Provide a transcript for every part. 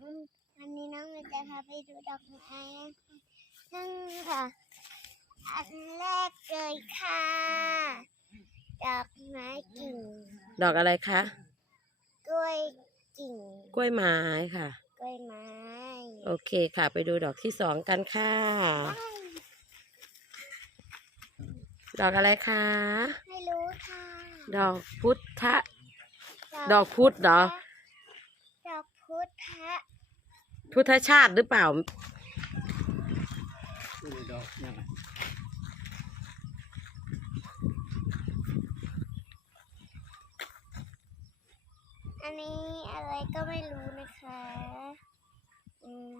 อืมวันนี้น้องเมย์จะพาไปดูดอกไม้นะคะนั่นค่ะ อันแรกเลยค่ะ ดอกไม้กิ่ง ดอกอะไรคะ กล้วยกิ่ง กล้วยไม้ค่ะ กล้วยไม้ โอเคค่ะ ไปดูดอกที่สองกันค่ะ ดอกอะไรคะ ไม่รู้ค่ะ ดอกพุทธะดอกพุธเหรอดอก พุธฮะพุทธชาติหรือเปล่า ดอกยังไงอันนี้อะไรก็ไม่รู้นะคะอืม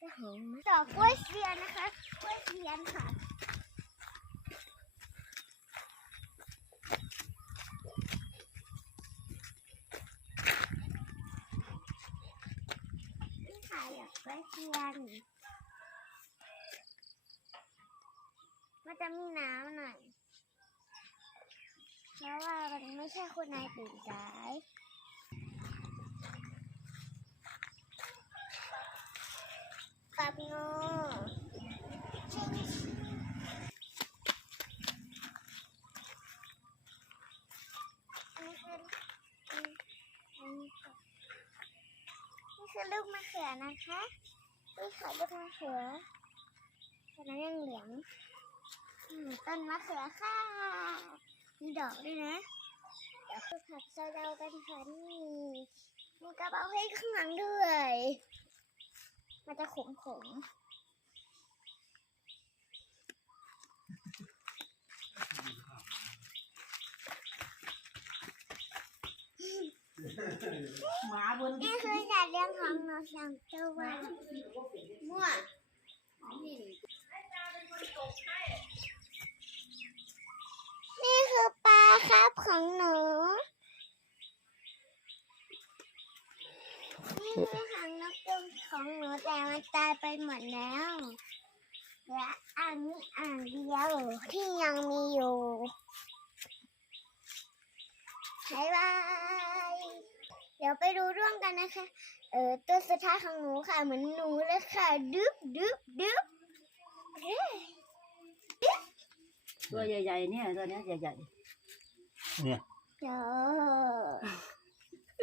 จะหอดอกกล้วยเทียนนะคะกล้วยเทียนค่ะ นี่ ไว้เทียนมันจะมีน้ำหน่อย เพราะว่ามันไม่ใช่คนนายตื่นสายกับงูชิงอันนี้คืออันอันนี้คือนี่ คือลูกมะเขือนะคะนี่ค่ะลูกมะเขือตอนนั้นยังเหลืองอืมต้นมะเขือค่ะ มีดอกด้วยนะเดี๋ยวคือผักสะเดากันค่ะนี่มีกระเป๋าให้ข้างหลังด้วย มันจะขมขมนี่คื ยงของหนูสองตัวมั่วนี่คือปลาครับของหนูนี่คือหางนกยุงของหนูแต่มันตายไปหมดแล้วและอันนี้อันเดียวที่ยังมีอยู่บายบาย เดี๋ยวไปดูร่วมกันนะคะ เออตัวสุดท้ายของหนูค่ะเหมือนหนูเลยค่ะดึบดึบดึบเฮ้ยตัวใหญ่ๆเนี่ยตัวเนี้ยใหญ่เนี่ยเดี๋ยว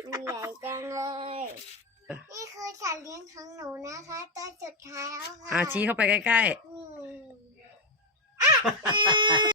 มันใหญ่จังเลย นี่คือสัตว์เลี้ยงของหนูนะคะ ตัวสุดท้ายแล้วค่ะอ่าชี้เข้าไปใกล้นี่อะ